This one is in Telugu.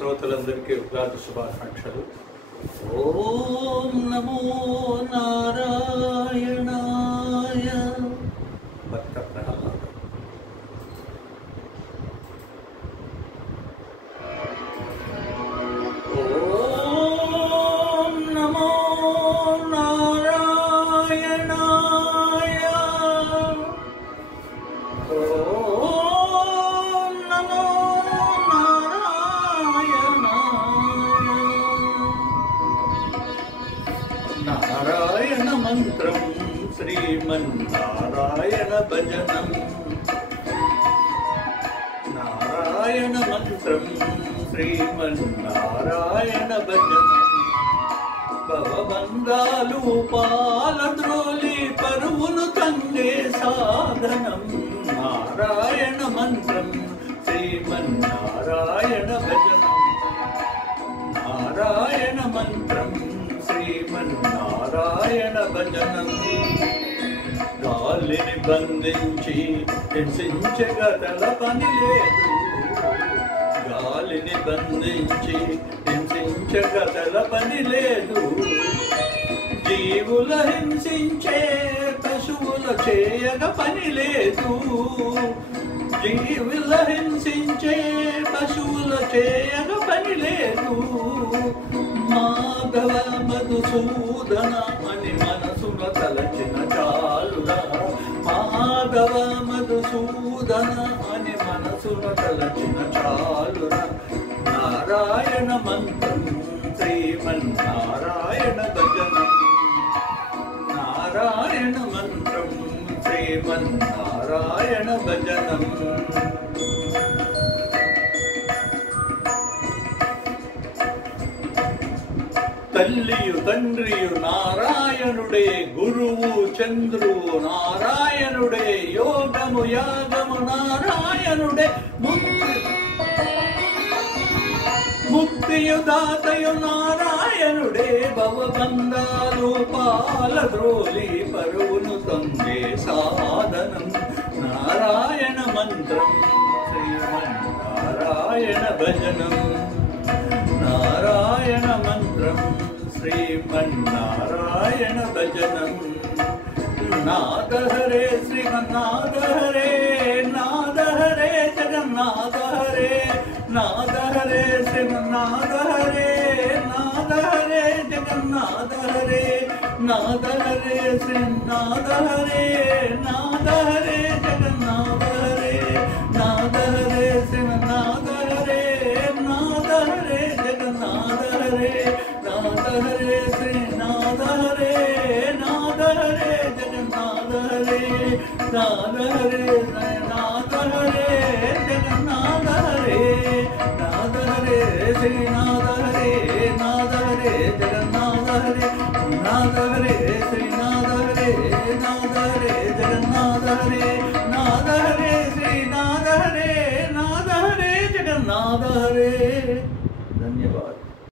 శ్రోతలందరికీ ఉగాది శుభాకాంక్షలు. ఓం నమో నారాయణాయ. భక్త ప్రహ్లాద. ఓం నమో నారాయణాయ. ఓం నమో నారాయణ మంత్రం శ్రీమన్నారాయణ భజనం. నారాయణ మంత్రం శ్రీమన్నారాయణ భజనం. భవబంధాలు పాలద్రోలి పరువును తంగే సాధనం. నారాయణ మంత్రం శ్రీమన్నారాయణ భజనం. నారాయణ మంత్రం శ్రీమన్నారాయణ భజనం. గాలిని బంధించి హింసించగల పని లేదు. గాలిని బంధించి హింసించగల పని లేదు. జీవుల హింసించే పశువుల చేయగ పని లేదు. జీవుల హింసించే పశువుల చేయగ పని లేదు. మాధవ మధుసూదన అని మనసున తలచిన చాలురా. మాధవ మధుసూదన అని మనసున తలచిన చాలురా. నారాయణ మంత్రం శ్రీమన్నారాయణ భజనం. నారాయణ మంత్రం శ్రీమన్నారాయణ భజనం. తల్లియు తండ్రియు నారాయణుడే. గురువు చంద్రువు నారాయణుడే. యోగము యాగము నారాయణుడే. ముక్తియు దాతయు నారాయణుడే. భవబంధాలు పాలద్రోలి పరువును తంగే సాధనం. నారాయణ మంత్రం శ్రీమన్నారాయణ భజనం. నారాయణ మంత్రం శ్రీమన్నారాయణ భజనం. నాద హరే శ్రీమన్నాద హరే. నాద హరే జగన్నాథ హరే. నాద హరే శ్రీమన్నాద హరే. నాద హరే జగన్నాథ హరే. నాద హరే శ్రీనాథ హరే. నాద హరే జగన్నాథ హరే. నాద హరే శ్రీనాథ హరే. నాద హరే జగన్నాథ హరే. నాద హరే శ్రీనాథ హరే. నాద హరే జగన్నాథ హరే. నాద హరే శ్రీనాథ హరే. జగన్నాథ హరే. నాద హరే శ్రీనాథ హరే. నాద హరే జగన్నాథ హరే. నాద హరే శ్రీనాథ హరే. నాద హరే జగన్నాథ హరే. నాద హరే శ్రీనాథ హరే. నాద హరే జగన్నాథ హరే.